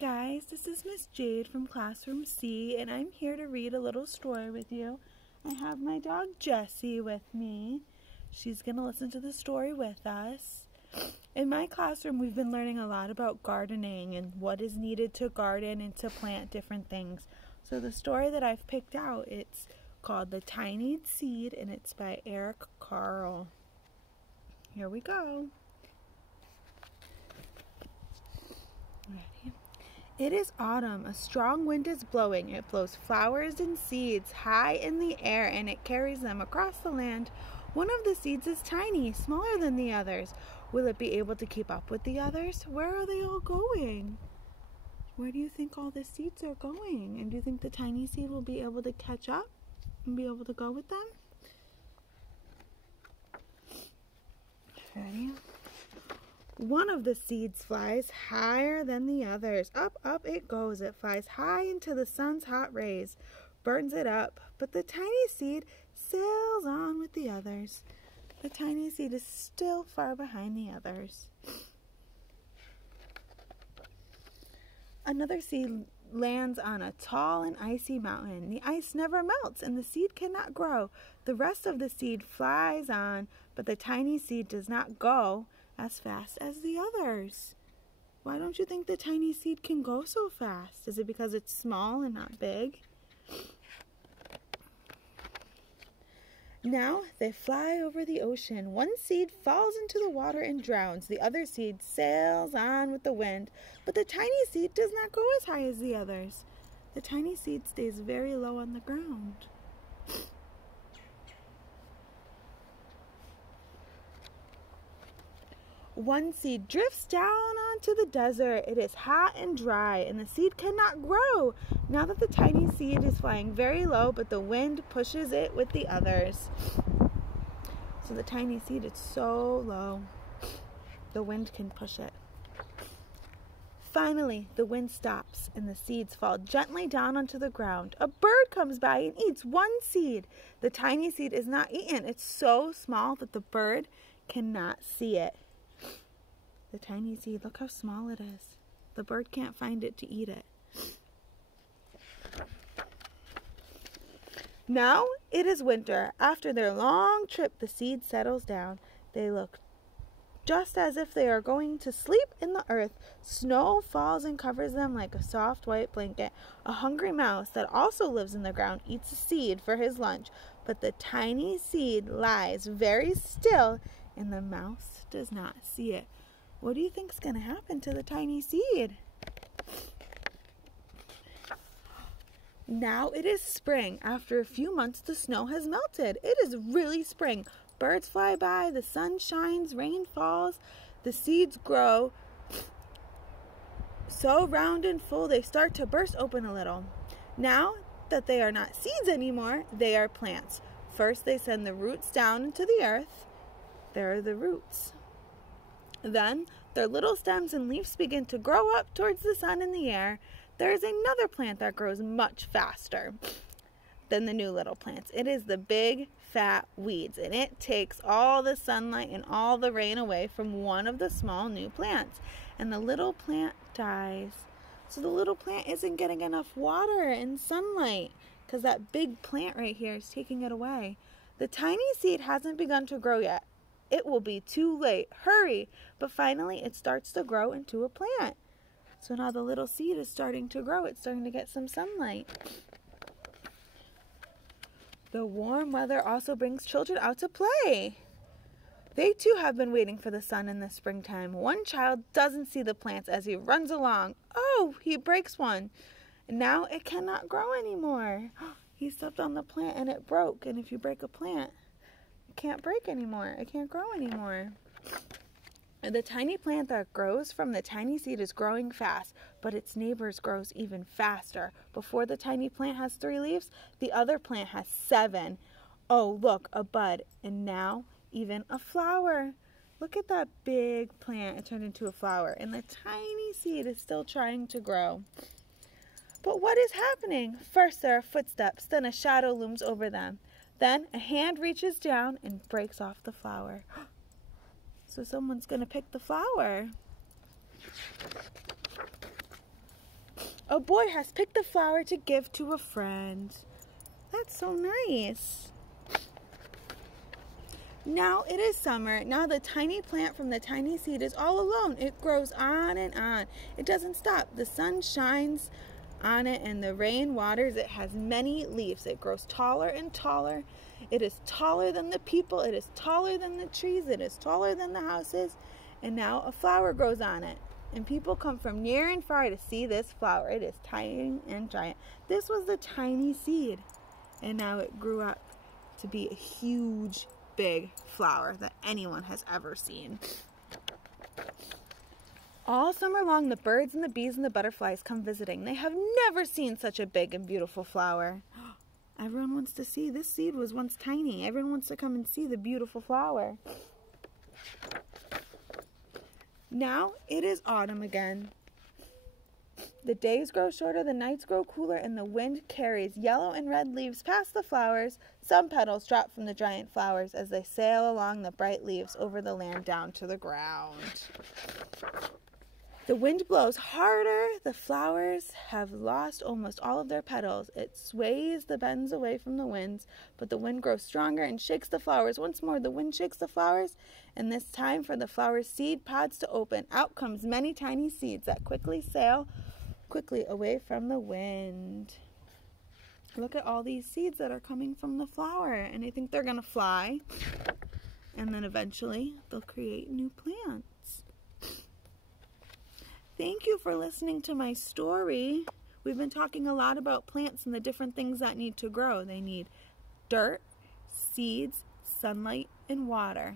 guys, this is Miss Jade from Classroom C, and I'm here to read a little story with you. I have my dog Jessie with me. She's going to listen to the story with us. In my classroom, we've been learning a lot about gardening and what is needed to garden and to plant different things. So the story that I've picked out, it's called The Tiny Seed, and it's by Carle. Here we go. Ready? It is autumn. A strong wind is blowing. It blows flowers and seeds high in the air, and it carries them across the land. One of the seeds is tiny, smaller than the others. Will it be able to keep up with the others? Where are they all going? Where do you think all the seeds are going? And do you think the tiny seed will be able to catch up and be able to go with them? Ready? One of the seeds flies higher than the others. Up, up it goes. It flies high into the sun's hot rays, burns it up. But the tiny seed sails on with the others. The tiny seed is still far behind the others. Another seed lands on a tall and icy mountain. The ice never melts, and the seed cannot grow. The rest of the seed flies on, but the tiny seed does not go as fast as the others. Why don't you think the tiny seed can go so fast? Is it because it's small and not big? Now they fly over the ocean. One seed falls into the water and drowns. The other seed sails on with the wind, but the tiny seed does not go as high as the others. The tiny seed stays very low on the ground. One seed drifts down onto the desert. It is hot and dry, and the seed cannot grow. Now that the tiny seed is flying very low, but the wind pushes it with the others. So the tiny seed is so low, the wind can push it. Finally, the wind stops, and the seeds fall gently down onto the ground. A bird comes by and eats one seed. The tiny seed is not eaten. It's so small that the bird cannot see it. The tiny seed, look how small it is. The bird can't find it to eat it. Now it is winter. After their long trip, the seed settles down. They look just as if they are going to sleep in the earth. Snow falls and covers them like a soft white blanket. A hungry mouse that also lives in the ground eats a seed for his lunch, but the tiny seed lies very still, and the mouse does not see it. What do you think is going to happen to the tiny seed? Now it is spring. After a few months, the snow has melted. It is really spring. Birds fly by, the sun shines, rain falls, the seeds grow so round and full they start to burst open a little. Now that they are not seeds anymore, they are plants. First, they send the roots down into the earth. There are the roots. Then their little stems and leaves begin to grow up towards the sun and the air. There is another plant that grows much faster than the new little plants. It is the big, fat weeds, and it takes all the sunlight and all the rain away from one of the small new plants, and the little plant dies. So the little plant isn't getting enough water and sunlight because that big plant right here is taking it away. The tiny seed hasn't begun to grow yet. It will be too late. Hurry! But finally it starts to grow into a plant. So now the little seed is starting to grow. It's starting to get some sunlight. The warm weather also brings children out to play. They too have been waiting for the sun in the springtime. One child doesn't see the plants as he runs along. Oh, he breaks one. Now it cannot grow anymore. He stepped on the plant and it broke. And if you break a plant, can't break anymore. It can't grow anymore. And the tiny plant that grows from the tiny seed is growing fast, but its neighbors grows even faster. Before the tiny plant has 3 leaves, the other plant has 7. Oh, look, a bud, and now even a flower. Look at that big plant. It turned into a flower, and the tiny seed is still trying to grow. But what is happening? First there are footsteps, then a shadow looms over them. Then a hand reaches down and breaks off the flower. So someone's going to pick the flower. A boy has picked the flower to give to a friend. That's so nice. Now it is summer. Now the tiny plant from the tiny seed is all alone. It grows on and on. It doesn't stop. The sun shines on it and the rain waters. It has many leaves. It grows taller and taller. It is taller than the people. It is taller than the trees. It is taller than the houses. And now a flower grows on it. And people come from near and far to see this flower. It is tiny and giant. This was the tiny seed. And now it grew up to be a huge, big flower that anyone has ever seen. All summer long, the birds and the bees and the butterflies come visiting. They have never seen such a big and beautiful flower. Everyone wants to see. This seed was once tiny. Everyone wants to come and see the beautiful flower. Now it is autumn again. The days grow shorter, the nights grow cooler, and the wind carries yellow and red leaves past the flowers. Some petals drop from the giant flowers as they sail along the bright leaves over the land down to the ground. The wind blows harder. The flowers have lost almost all of their petals. It sways the bends away from the winds, but the wind grows stronger and shakes the flowers. Once more, the wind shakes the flowers, and this time for the flower's seed pods to open. Out comes many tiny seeds that quickly sail away from the wind. Look at all these seeds that are coming from the flower, and I think they're going to fly, and then eventually they'll create new plants. Thank you for listening to my story. We've been talking a lot about plants and the different things that need to grow. They need dirt, seeds, sunlight, and water.